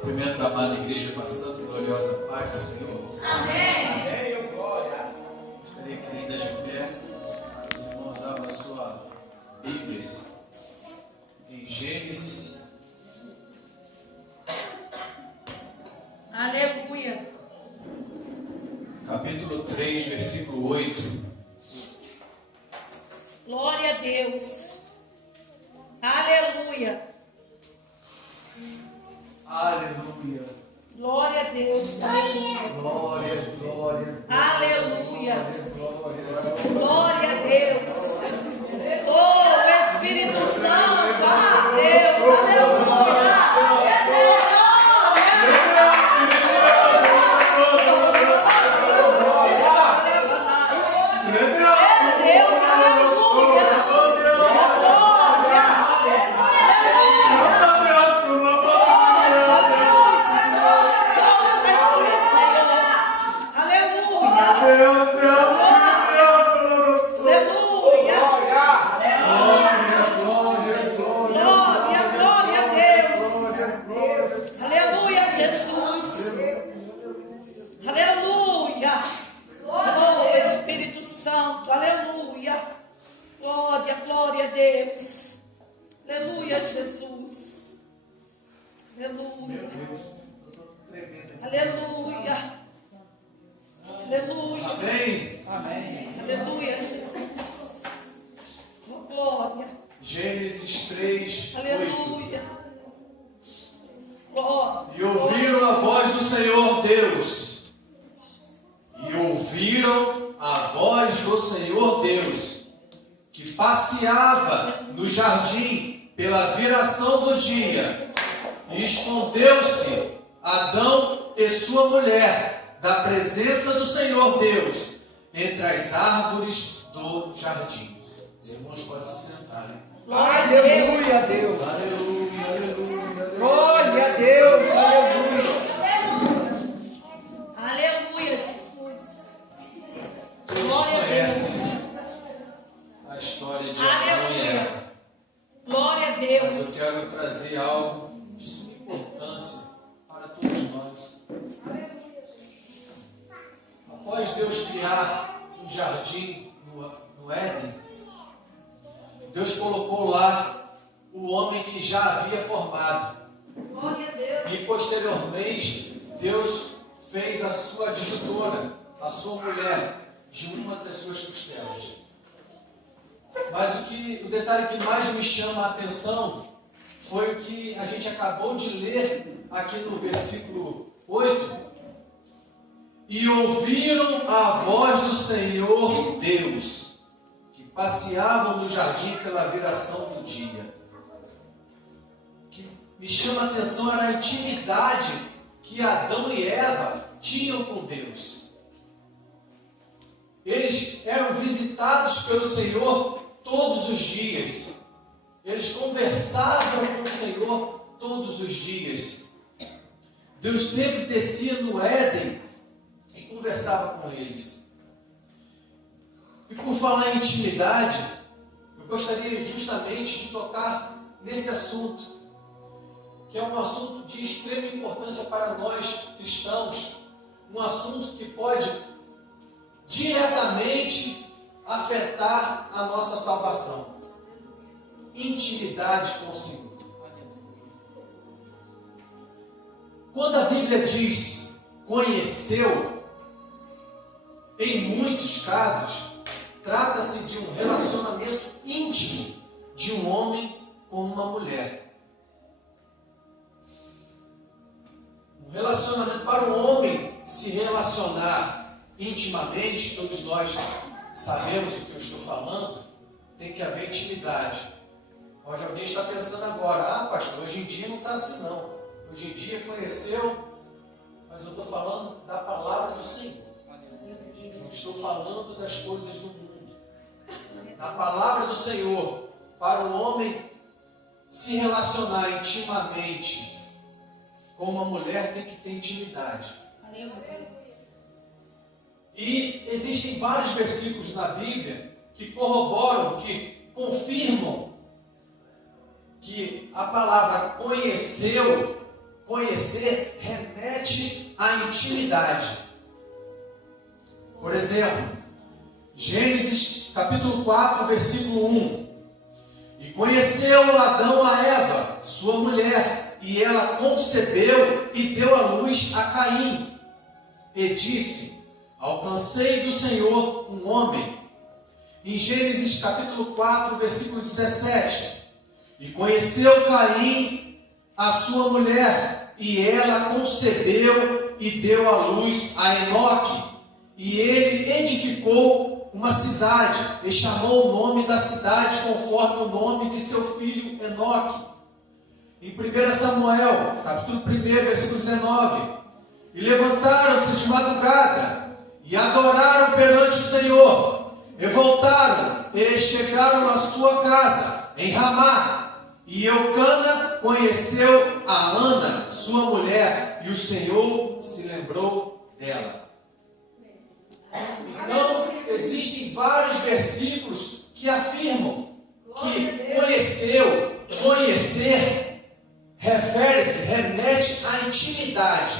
Cumprimento a amada igreja com a santa e gloriosa paz do Senhor. Amém. Amém, glória. Gostaria que ainda de pé, os irmãos abram a sua Bíblia em Gênesis. Aleluia. Capítulo 3, versículo 8. Glória a Deus. Aleluia. Aleluia. Glória a Deus. Glória, glória. Aleluia. Glória. Glória a Deus. Oh, Espírito Santo. Ah, Deus. Aleluia. Gênesis 3, Aleluia. 8. Glória. E ouviram a voz do Senhor Deus. E ouviram a voz do Senhor Deus, que passeava no jardim pela viração do dia. E escondeu-se Adão e sua mulher da presença do Senhor Deus entre as árvores do jardim. Os irmãos podem se sentar, né? Aleluia, Deus. Aleluia, aleluia. Glória a Deus. Aleluia. Aleluia, Jesus. Todos Glória a Deus. conhecem a história de Adão e Aleluia. Eva. Glória a Mas eu Deus. quero trazer algo de suma importância para todos nós. Após Deus criar um jardim no Éden, Deus colocou lá o homem que já havia formado. Glória a Deus. E posteriormente, Deus fez a sua adjutora, a sua mulher, de uma das suas costelas. Mas o detalhe que mais me chama a atenção foi o que a gente acabou de ler aqui no versículo 8. E ouviram a voz do Senhor Deus, que passeavam no jardim pela viração do dia. O que me chama a atenção era a intimidade que Adão e Eva tinham com Deus. Eles eram visitados pelo Senhor todos os dias. Eles conversavam com o Senhor todos os dias. Deus sempre descia no Éden e conversava com eles. E por falar em intimidade, eu gostaria justamente de tocar nesse assunto, que é um assunto de extrema importância para nós cristãos, um assunto que pode diretamente afetar a nossa salvação. Intimidade com o Senhor. Quando a Bíblia diz conheceu, em muitos casos, trata-se de um relacionamento íntimo de um homem com uma mulher. Um relacionamento para um homem se relacionar intimamente, todos nós sabemos o que eu estou falando, tem que haver intimidade. Pode alguém estar pensando agora, pastor, hoje em dia não está assim não. Hoje em dia conheceu, mas eu estou falando da palavra do Senhor. Não estou falando das coisas do mundo. Na palavra do Senhor, para o homem se relacionar intimamente com uma mulher, tem que ter intimidade. E existem vários versículos na Bíblia que corroboram, que confirmam que a palavra conheceu conhecer remete à intimidade. Por exemplo, Gênesis capítulo 4, versículo 1. E conheceu Adão a Eva, sua mulher, e ela concebeu e deu à luz a Caim. E disse: alcancei do Senhor um homem. Em Gênesis capítulo 4, versículo 17. E conheceu Caim a sua mulher, e ela concebeu e deu à luz a Enoque. E ele edificou uma cidade, e chamou o nome da cidade conforme o nome de seu filho Enoque. Em 1 Samuel, capítulo 1, versículo 19. E levantaram-se de madrugada, e adoraram perante o Senhor, e voltaram, e chegaram à sua casa, em Ramá. E Eucana conheceu a Ana, sua mulher, e o Senhor se lembrou dela. Então, existem vários versículos que afirmam que conhecer, remete à intimidade.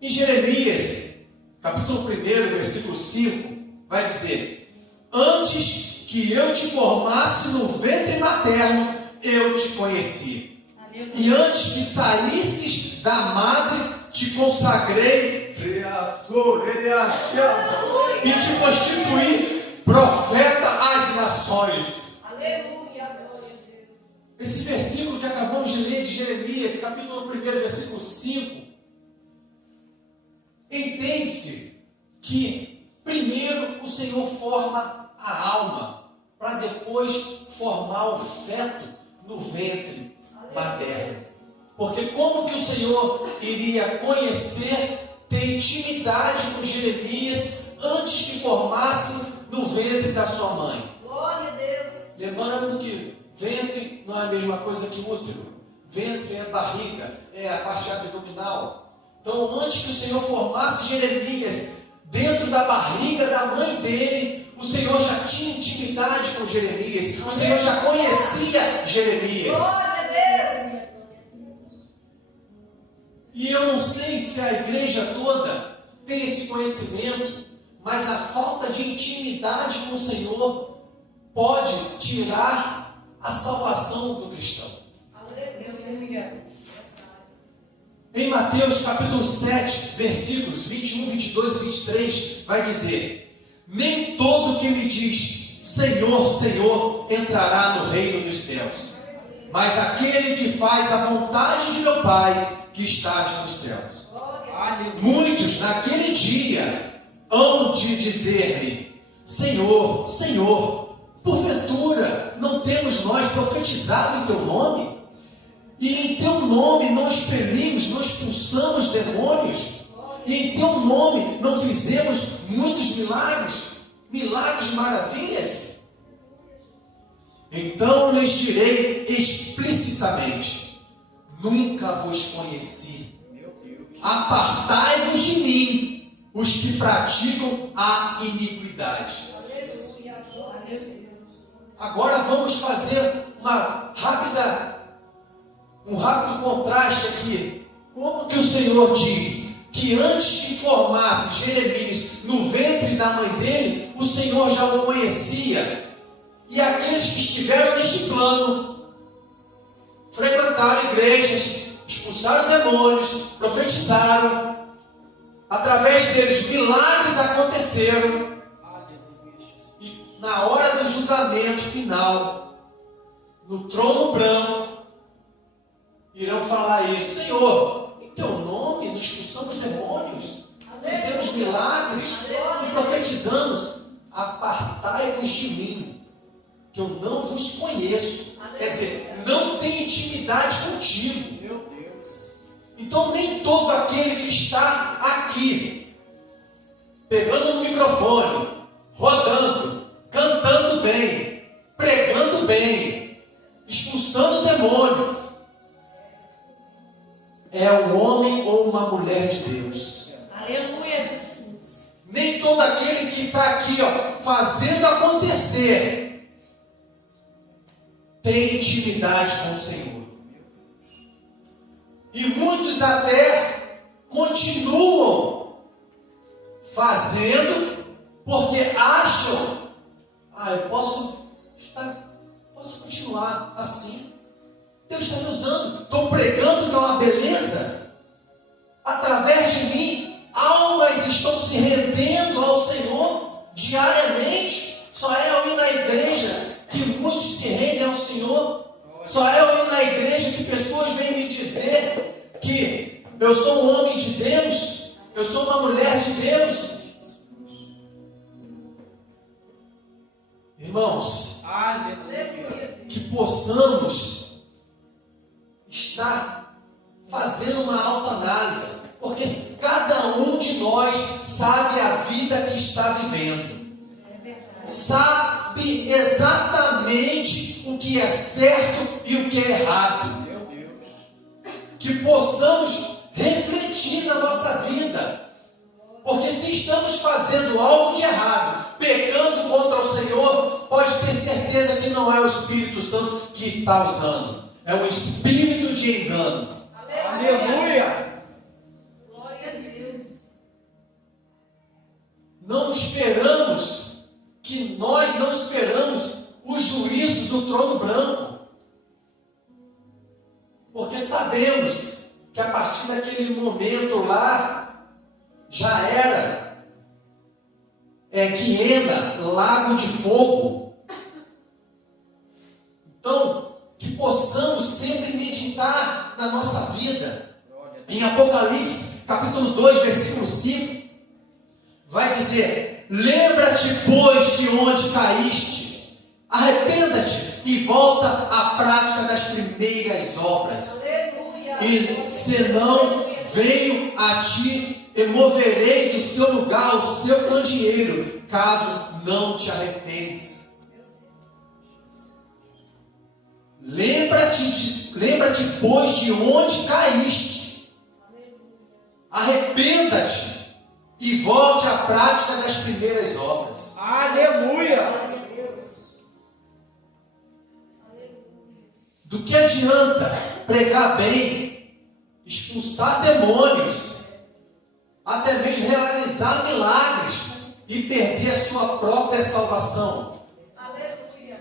Em Jeremias, capítulo 1, versículo 5, vai dizer: antes que eu te formasse no ventre materno, eu te conheci. E antes que saísses da madre, te consagrei e te constituí profeta às nações. Aleluia, glória a Deus. Esse versículo que acabamos de ler de Jeremias, capítulo 1, versículo 5, entende-se que primeiro o Senhor forma a alma, para depois formar o feto no ventre materno. Porque como que o Senhor iria conhecer, ter intimidade com Jeremias antes que formasse no ventre da sua mãe? Glória a Deus. Lembrando que ventre não é a mesma coisa que útero. Ventre é barriga, é a parte abdominal. Então, antes que o Senhor formasse Jeremias dentro da barriga da mãe dele, o Senhor já tinha intimidade com Jeremias. O Senhor já conhecia Jeremias. Glória a Deus. E eu não sei se a igreja toda tem esse conhecimento, mas a falta de intimidade com o Senhor pode tirar a salvação do cristão. Aleluia. Em Mateus capítulo 7, versículos 21, 22 e 23, vai dizer: nem todo que me diz Senhor, Senhor, entrará no reino dos céus, mas aquele que faz a vontade de meu Pai que está nos céus. Muitos naquele dia hão de dizer-me: Senhor, Senhor, porventura não temos nós profetizado em teu nome? E em teu nome não expelimos, não expulsamos demônios? E em teu nome não fizemos muitos milagres, maravilhas? Então lhes direi explicitamente: nunca vos conheci. Apartai-vos de mim, os que praticam a iniquidade. Agora vamos fazer um rápido contraste aqui. Como que o Senhor diz que antes que formasse Jeremias no ventre da mãe dele, o Senhor já o conhecia? E aqueles que estiveram neste plano, frequentaram igrejas, expulsaram demônios, profetizaram, através deles milagres aconteceram, e na hora do julgamento final, no trono branco, irão falar isso: Senhor, em teu nome não expulsamos demônios, fizemos milagres e profetizamos. Apartai-vos de mim, que eu não vos conheço. Quer dizer, não tenho intimidade contigo. Então nem todo aquele que está aqui, pegando no microfone, rodando, cantando bem, pregando bem, expulsando demônio, é um homem ou uma mulher de Deus. Aleluia, Jesus. Nem todo aquele que está aqui, fazendo acontecer, tem intimidade com o Senhor. E muitos até continuam fazendo porque acham, eu posso continuar assim. Deus está me usando, estou pregando que é uma beleza. Através de mim, almas estão se rendendo ao Senhor diariamente. Só é eu ir na igreja que muitos se rendem ao Senhor. Só é eu ir na igreja que pessoas vêm me dizer que eu sou um homem de Deus, eu sou uma mulher de Deus. Irmãos, que possamos estar fazendo uma autoanálise, porque cada um de nós sabe a vida que está vivendo, sabe exatamente o que é certo e o que é errado. Que possamos refletir na nossa vida, porque se estamos fazendo algo de errado, pecando contra o Senhor, pode ter certeza que não é o Espírito Santo que está usando, é um espírito de engano. Aleluia. Glória a Deus. Nós não esperamos o juízo do trono branco, porque sabemos que a partir daquele momento lá, já era Guiena, lago de fogo. Então, que possamos sempre meditar na nossa vida. Em Apocalipse, capítulo 2, versículo 5, vai dizer: lembra-te, pois, de onde caíste, arrependa-te e volta à prática das primeiras obras. Aleluia. E senão venho a ti e moverei do seu lugar o seu candeeiro, caso não te arrependes. Lembra-te, pois, de onde caíste. Arrependa-te e volte à prática das primeiras obras. Aleluia. Do que adianta pregar bem, expulsar demônios, até mesmo realizar milagres e perder a sua própria salvação? Aleluia.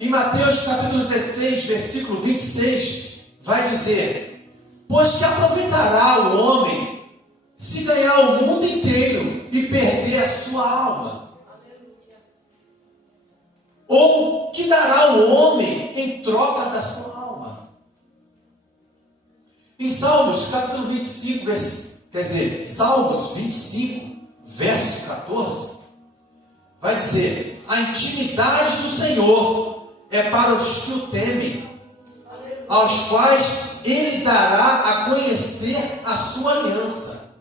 Em Mateus capítulo 16, versículo 26, vai dizer: pois que aproveitará o homem se ganhar o mundo inteiro e perder a sua alma? Ou que dará o homem em troca da sua alma? Em Salmos capítulo 25, Salmos 25, verso 14, vai dizer: a intimidade do Senhor é para os que o temem, aos quais Ele dará a conhecer a sua aliança.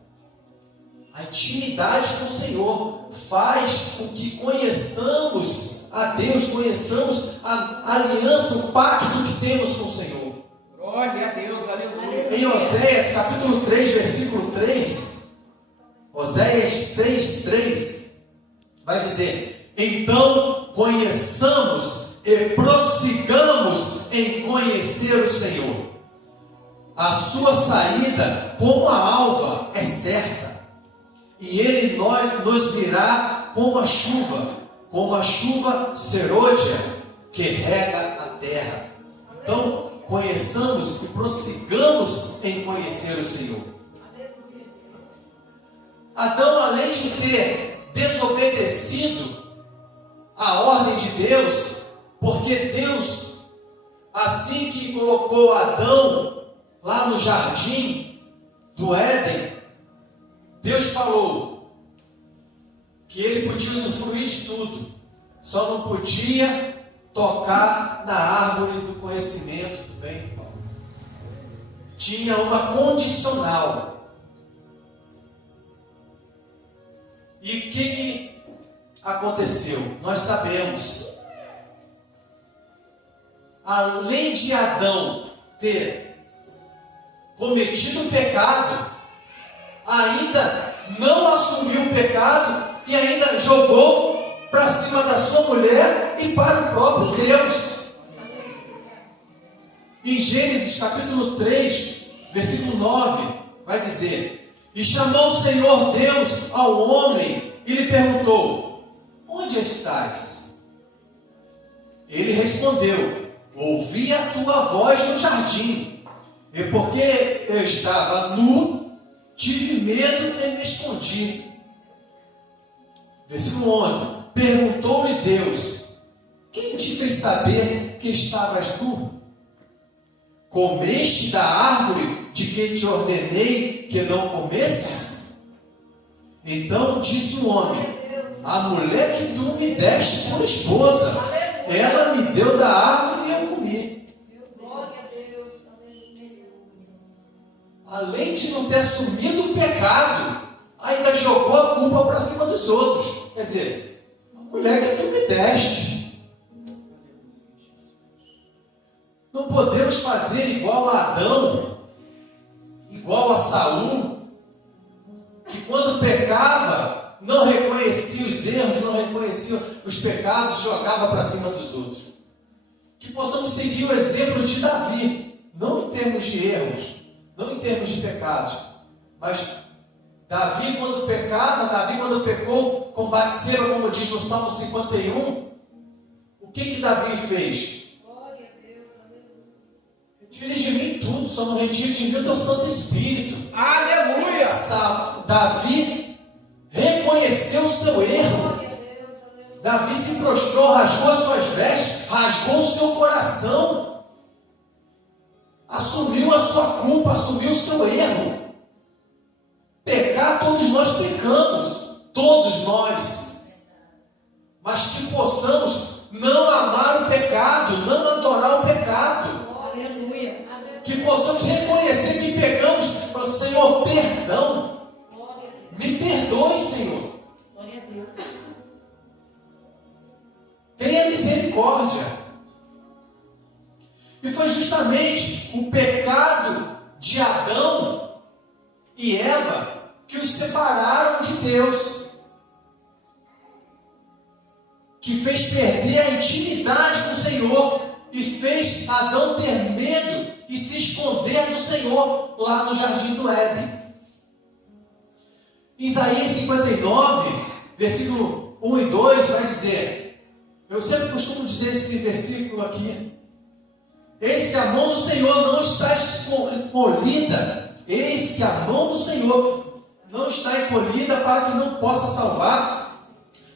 A intimidade com o Senhor faz com que conheçamos a Deus, conheçamos a aliança, o pacto que temos com o Senhor. Glória a Deus, aleluia. Em Oséias capítulo 3, versículo 3, Oséias 6, 3, vai dizer: então conheçamos e prossigamos em conhecer o Senhor. A sua saída como a alva é certa, e Ele nos virá como a chuva serôdia que rega a terra. Então, conheçamos e prossigamos em conhecer o Senhor. Adão, além de ter desobedecido a ordem de Deus, porque Deus, assim que colocou Adão lá no jardim do Éden, Deus falou que ele podia usufruir de tudo, só não podia tocar na árvore do conhecimento do bem e do mal. Tinha uma condicional. E o que aconteceu? Nós sabemos. Além de Adão ter cometido o pecado, ainda não assumiu o pecado e ainda jogou para cima da sua mulher e para o próprio Deus. Em Gênesis capítulo 3, versículo 9, vai dizer: e chamou o Senhor Deus ao homem e lhe perguntou: onde estás? Ele respondeu: ouvi a tua voz no jardim, e porque eu estava nu, tive medo e me escondi. Versículo 11: perguntou-lhe Deus: quem te fez saber que estavas nu? Comeste da árvore de que te ordenei que não comesses? Então disse o homem: a mulher que tu me deste por esposa, ela me deu da árvore e eu comi. Glória a Deus. Além de não ter assumido o pecado, ainda jogou a culpa para cima dos outros. Quer dizer, a mulher que tu me deste. Não podemos fazer igual a Adão, igual a Saul, que quando pecava, não reconhecia os erros, não reconhecia os pecados, jogava para cima dos outros. Que possamos seguir o exemplo de Davi, não em termos de erros, não em termos de pecados, mas Davi quando pecava, Davi quando pecou com Batseba, como diz no Salmo 51, o que Davi fez? Retire de mim tudo, só não retire de mim o teu Santo Espírito. Aleluia! Davi reconheceu o seu erro. Davi se prostrou, rasgou as suas vestes, rasgou o seu coração, assumiu a sua culpa, assumiu o seu erro. Pecar, todos nós pecamos, todos nós, mas que possamos não amar o pecado, não adorar o pecado. Aleluia. Que possamos reconhecer que pecamos, para o Senhor, perdão. Me perdoe, Senhor. Glória a Deus. Tenha misericórdia. E foi justamente o pecado de Adão e Eva que os separaram de Deus, que fez perder a intimidade com o Senhor e fez Adão ter medo e se esconder do Senhor lá no jardim do Éden. Isaías 59, versículo 1 e 2 vai dizer, eu sempre costumo dizer esse versículo aqui: eis que a mão do Senhor não está encolhida, eis que a mão do Senhor não está encolhida para que não possa salvar,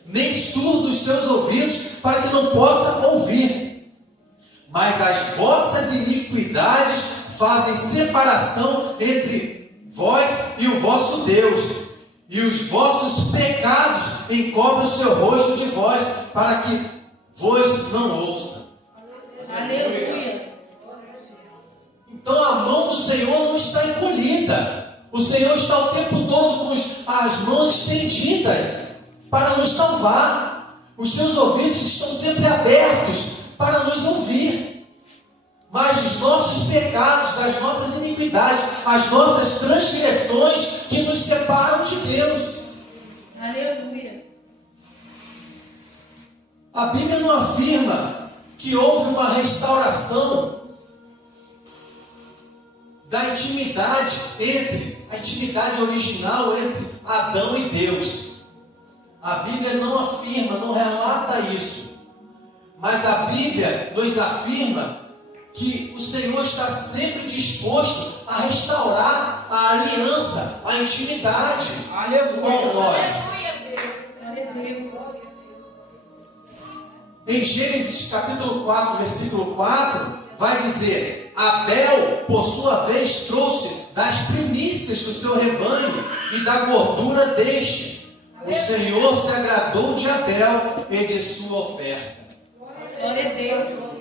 nem surdo os seus ouvidos para que não possa ouvir. Mas as vossas iniquidades fazem separação entre vós e o vosso Deus, e os vossos pecados encobrem o seu rosto de vós, para que vos não ouça. Aleluia. Então a mão do Senhor não está encolhida. O Senhor está o tempo todo com as mãos estendidas para nos salvar. Os seus ouvidos estão sempre abertos para nos ouvir. Mas os nossos pecados, as nossas iniquidades, as nossas transgressões que nos separam de Deus. Aleluia. A Bíblia não afirma que houve uma restauração da intimidade a intimidade original entre Adão e Deus. A Bíblia não afirma, não relata isso. Mas a Bíblia nos afirma que o Senhor está sempre disposto a restaurar a aliança, a intimidade com nós. Glória a Deus. Em Gênesis capítulo 4, versículo 4, vai dizer: Abel, por sua vez, trouxe das primícias do seu rebanho e da gordura deste. O Senhor se agradou de Abel e de sua oferta. Glória a Deus.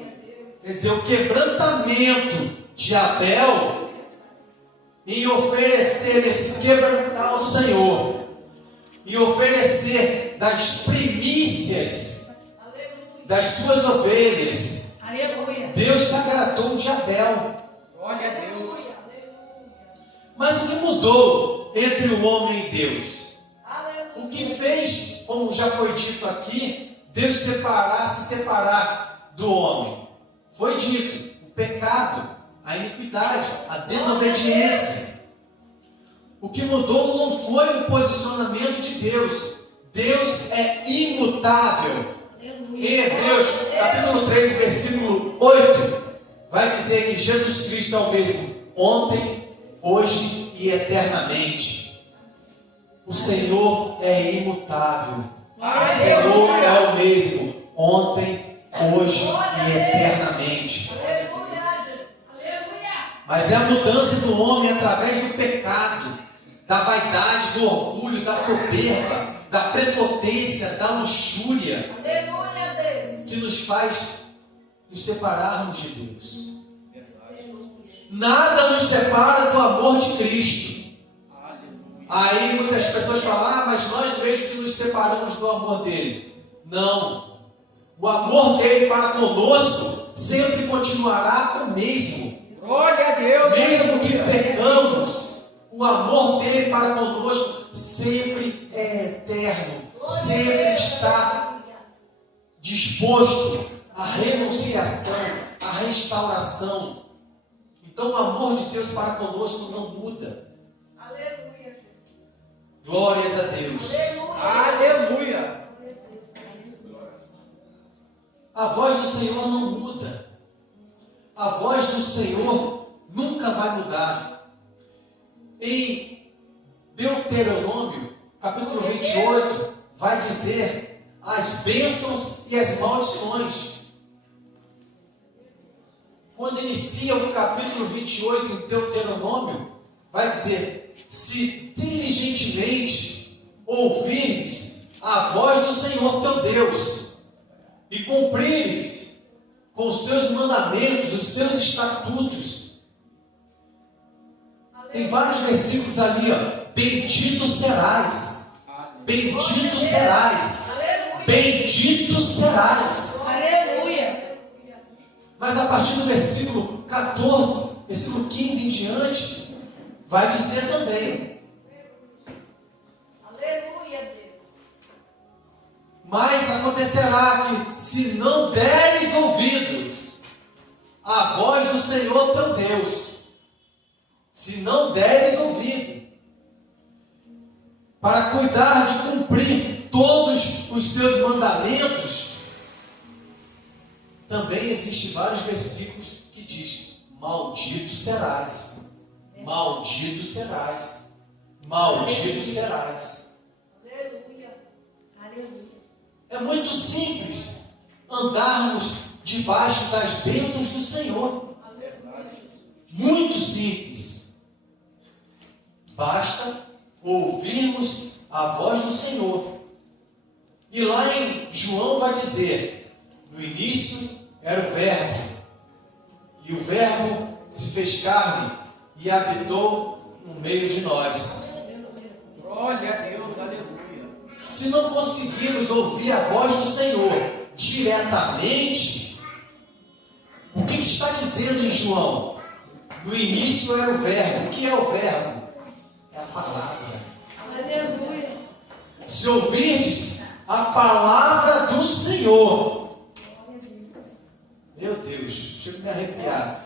Quer dizer, o quebrantamento de Abel em oferecer esse quebrantar ao Senhor, e oferecer das primícias das suas ovelhas. Aleluia. Deus se agradou de Abel. Glória a Deus. Mas o que mudou entre o homem e Deus? Aleluia. O que fez, como já foi dito aqui, Deus se separar do homem? Foi dito, o pecado. a iniquidade, a desobediência. O que mudou não foi o posicionamento de Deus. Deus é imutável. Em Hebreus, capítulo 13, versículo 8, vai dizer que Jesus Cristo é o mesmo ontem, hoje e eternamente. O Senhor é imutável. O Senhor é o mesmo ontem, hoje e eternamente. Mas é a mudança do homem através do pecado, da vaidade, do orgulho, da soberba, da prepotência, da luxúria, que nos faz nos separarmos de Deus. Nada nos separa do amor de Cristo. Aí muitas pessoas falam, mas nós mesmos que nos separamos do amor dele. Não. O amor dele para conosco sempre continuará o mesmo. Glória a Deus. Mesmo que pecamos, o amor dele para conosco sempre é eterno. Sempre está disposto à renunciação, à restauração. Então o amor de Deus para conosco não muda. Aleluia. Glórias a Deus. Aleluia. A voz do Senhor não muda. A voz do Senhor nunca vai mudar. Em Deuteronômio, capítulo 28, vai dizer as bênçãos e as maldições. Quando inicia o capítulo 28 em Deuteronômio, vai dizer: se diligentemente ouvires a voz do Senhor teu Deus e cumprires com os seus mandamentos, os seus estatutos. Tem vários versículos ali, ó. Bendito serás. Bendito serás. Bendito serás. Aleluia. Mas a partir do versículo 14, versículo 15 em diante, vai dizer também: Aleluia, Deus. mas acontecerá que, se não deres ouvidos à voz do Senhor teu Deus, se não deres ouvido, para cuidar de cumprir todos os seus mandamentos, também existem vários versículos que diz: maldito serás, maldito serás, maldito serás. Aleluia. Aleluia. É muito simples andarmos debaixo das bênçãos do Senhor. Muito simples. Basta ouvirmos a voz do Senhor. E lá em João vai dizer: no início era o Verbo, e o Verbo se fez carne e habitou no meio de nós. Glória a Deus. Aleluia. Se não conseguirmos ouvir a voz do Senhor diretamente, o que está dizendo em João? No início era o Verbo. O que é o Verbo? É a palavra. Aleluia. Se ouvirdes a palavra do Senhor, meu Deus, chega a me arrepiar.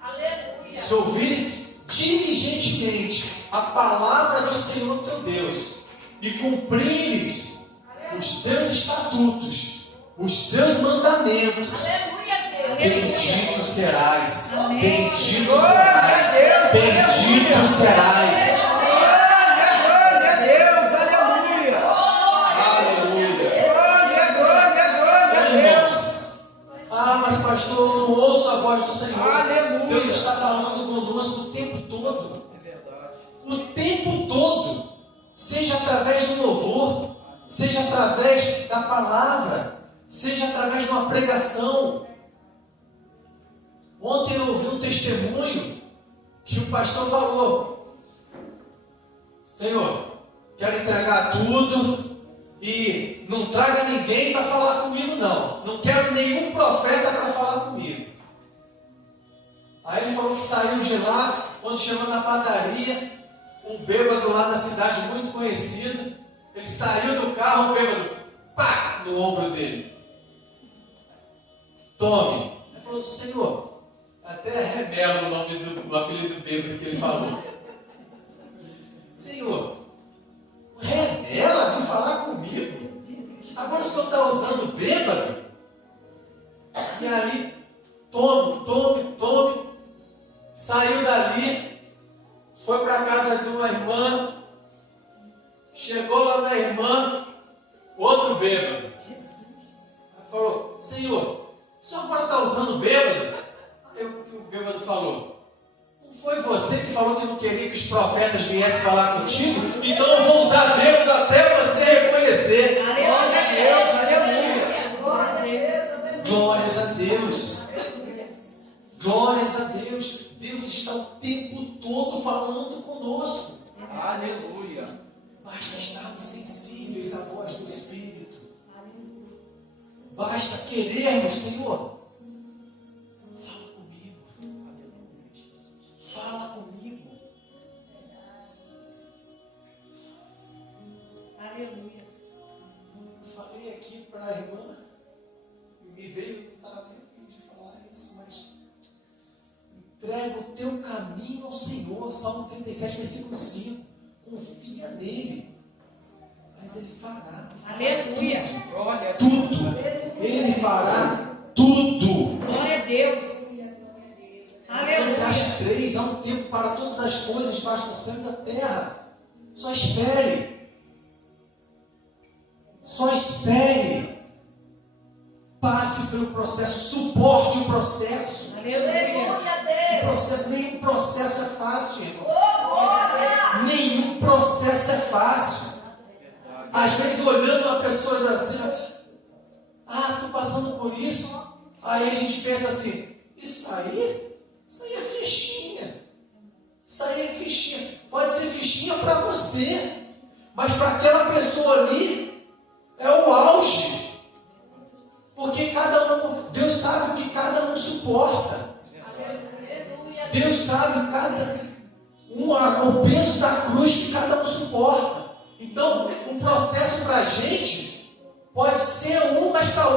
Aleluia. Se ouvires diligentemente a palavra do Senhor teu Deus e cumprires os seus estatutos, os seus mandamentos, Aleluia, Deus. bendito serás, bendito Glória a serás, Deus. bendito serás. Glória a Deus. Aleluia. Aleluia. Glória a Deus. Ah, mas pastor, eu não ouço a voz do Senhor. Aleluia. Deus está falando conosco o tempo todo. É verdade. O tempo todo. Seja através do louvor, seja através da palavra, seja através de uma pregação. Ontem eu ouvi um testemunho que o pastor falou: Senhor, quero entregar tudo e não traga ninguém para falar comigo não. Não quero nenhum profeta para falar comigo. Aí ele falou que saiu de lá, quando chegou na padaria, um bêbado lá da cidade muito conhecido, ele saiu do carro, o bêbado, pá, no ombro dele. Tome. Ele falou: Senhor, Até revela o nome do apelido bêbado que ele falou. Senhor, revela, vem falar comigo. Agora o senhor está usando bêbado? E ali, tome. Saiu dali, foi para a casa de uma irmã. Chegou lá na irmã, outro bêbado. Aí falou: Senhor, o senhor agora está usando bêbado? Aí o que o bêbado falou: não foi você que falou que não queria que os profetas viessem falar contigo? Então eu vou usar bêbado até você reconhecer. Glória a Deus, aleluia. Glórias a Deus. Glórias a Deus. Deus está o tempo todo falando conosco. Aleluia. Basta estarmos sensíveis à voz do Espírito. Basta querermos, Senhor. Fala comigo. Fala comigo. Aleluia. Falei aqui para a irmã, me veio, não estava nem a fim de falar isso, mas entrega o teu caminho ao Senhor. Salmo 37, versículo 5. Confia nele, mas ele fará. Aleluia. Glória a Deus. Tudo. Ele fará tudo. Glória a Deus. Eclesiastes Aleluia. 3, há um tempo para todas as coisas debaixo do céu e da terra. Só espere. Só espere. Passe pelo processo, suporte o processo. Aleluia. Nenhum processo é fácil, irmão. Nenhum processo é fácil. Às vezes olhando a pessoas assim, estou passando por isso. Aí a gente pensa assim, isso aí é fichinha. Isso aí é fichinha. Pode ser fichinha para você, mas para aquela pessoa ali é o auge. Porque Deus sabe o que cada um suporta. Deus sabe o peso da cruz que cada um suporta. Então, um processo para a gente pode ser um, mas para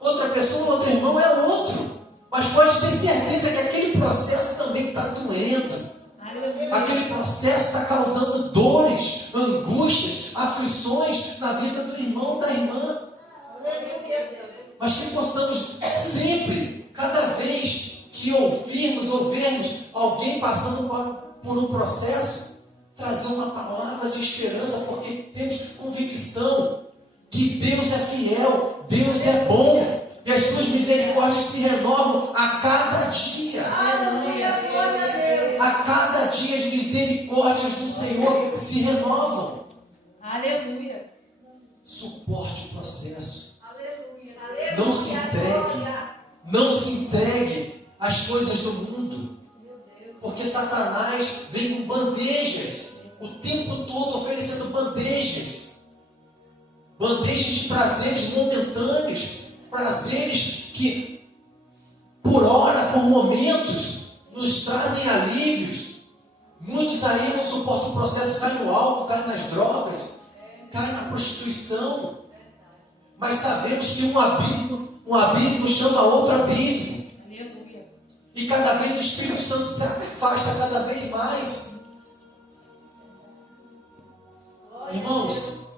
outra pessoa, outro irmão é outro. Mas pode ter certeza que aquele processo também está doendo. Aquele processo está causando dores, angústias, aflições na vida do irmão, da irmã. Mas que possamos sempre, cada vez que ouvirmos alguém passando por um processo, trazer uma palavra de esperança, porque temos convicção que Deus é fiel, Deus é bom, e as suas misericórdias se renovam a cada dia. A cada dia as misericórdias do Senhor se renovam. Aleluia. Suporte o processo. Não se entregue. Não se entregue às coisas do mundo. Porque Satanás vem com bandejas, o tempo todo oferecendo bandejas. Bandejas de prazeres momentâneos, prazeres que, por hora, por momentos, nos trazem alívios. Muitos aí não suportam o processo, caem no álcool, caem nas drogas, caem na prostituição. Mas sabemos que um abismo chama outro abismo. E cada vez o Espírito Santo se afasta cada vez mais. Irmãos,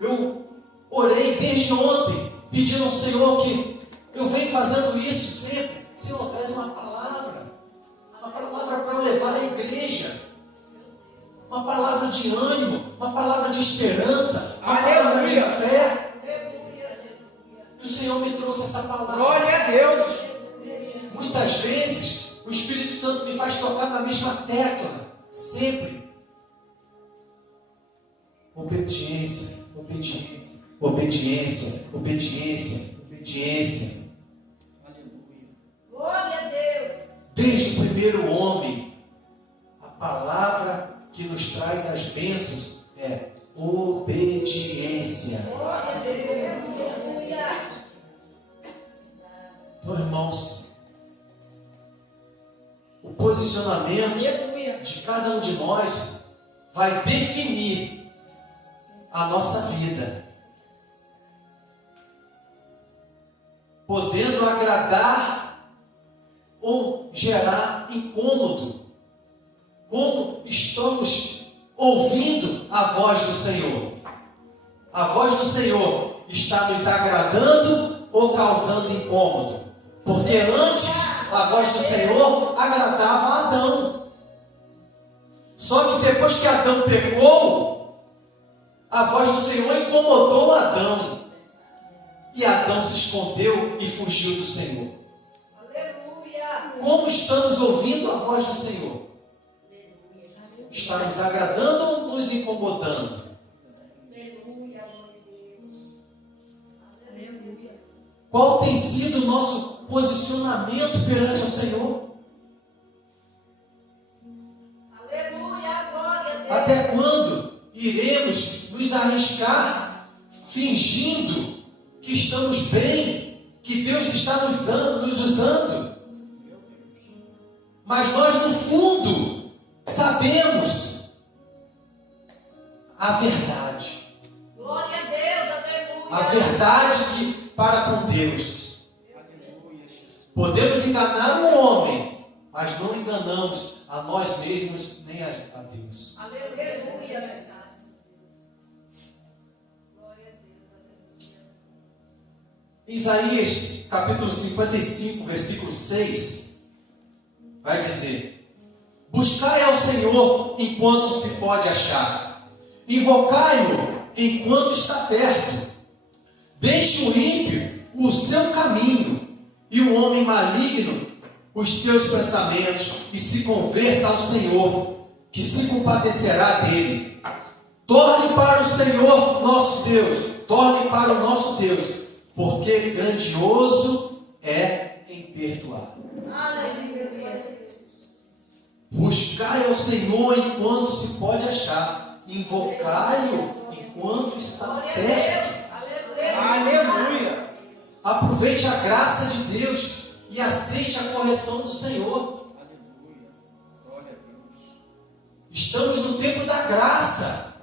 eu orei desde ontem, pedindo ao Senhor que eu venho fazendo isso sempre. Senhor, traz uma palavra para eu levar à igreja. Uma palavra de ânimo, uma palavra de esperança, uma palavra de fé. E o Senhor me trouxe essa palavra. Glória a Deus. Muitas vezes o Espírito Santo me faz tocar na mesma tecla, sempre. Obediência, obediência, obediência, obediência, obediência. Aleluia. Glória a Deus. Desde o primeiro homem, a palavra que nos traz as bênçãos é obediência. Glória a Deus. Então, irmãos, o posicionamento Aleluia. de cada um de nós vai definir a nossa vida, podendo agradar ou gerar incômodo. Como estamos ouvindo a voz do Senhor? A voz do Senhor está nos agradando ou causando incômodo? Porque antes a voz do Senhor agradava a Adão. Só que depois que Adão pecou, a voz do Senhor incomodou Adão. E Adão se escondeu e fugiu do Senhor. Aleluia. Como estamos ouvindo a voz do Senhor? Está nos agradando ou nos incomodando? Aleluia. Aleluia. Qual tem sido o nosso posicionamento perante o Senhor? Aleluia. Glória a Deus. Até quando iremos nos arriscar fingindo que estamos bem, que Deus está nos usando? Mas nós no fundo sabemos a verdade. Glória a Deus. Aleluia. A verdade que para com Deus. Podemos enganar o homem, mas não enganamos a nós mesmos nem a Deus. Aleluia. Glória a Deus. Aleluia. Isaías capítulo 55, versículo 6, vai dizer: buscai ao Senhor enquanto se pode achar, invocai-o enquanto está perto. Deixe o ímpio o seu caminho e o homem maligno os seus pensamentos, e se converta ao Senhor, que se compadecerá dele. Torne para o Senhor nosso Deus, torne para o nosso Deus, porque grandioso é em perdoar. Aleluia. Buscai ao Senhor enquanto se pode achar, invocai-o enquanto está Glória a perto. Deus. Aleluia. Aleluia. Aproveite a graça de Deus e aceite a correção do Senhor. Aleluia. Glória a Deus. Estamos no tempo da graça.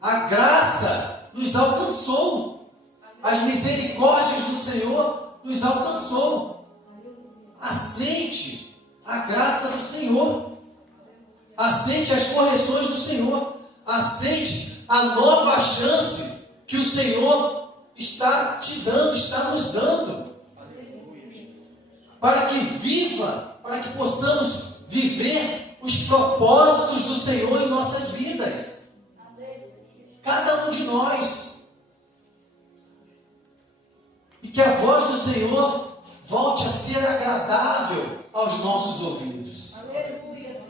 A graça nos alcançou. As misericórdias do Senhor nos alcançou. Aceite a graça do Senhor. Aceite as correções do Senhor. Aceite a nova chance que o Senhor está te dando, está nos dando. Para que possamos viver os propósitos do Senhor em nossas vidas. Cada um de nós. E que a voz do Senhor volte a ser agradável aos nossos ouvidos. Aleluia.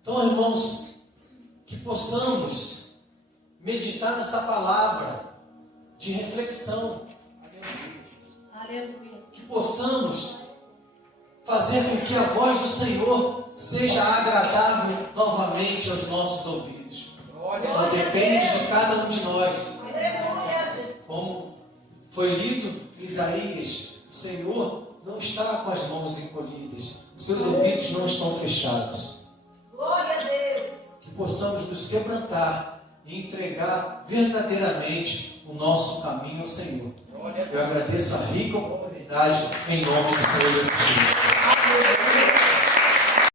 Então, irmãos, que possamos meditar nessa palavra de reflexão. Aleluia. Que possamos fazer com que a voz do Senhor seja agradável novamente aos nossos ouvidos. Só depende de cada um de nós. Aleluia. Como foi lido em Isaías, o Senhor não está com as mãos encolhidas, os seus ouvidos não estão fechados. Glória a Deus. Que possamos nos quebrantar e entregar verdadeiramente o nosso caminho ao Senhor. Eu agradeço a rica oportunidade em nome do Senhor Jesus.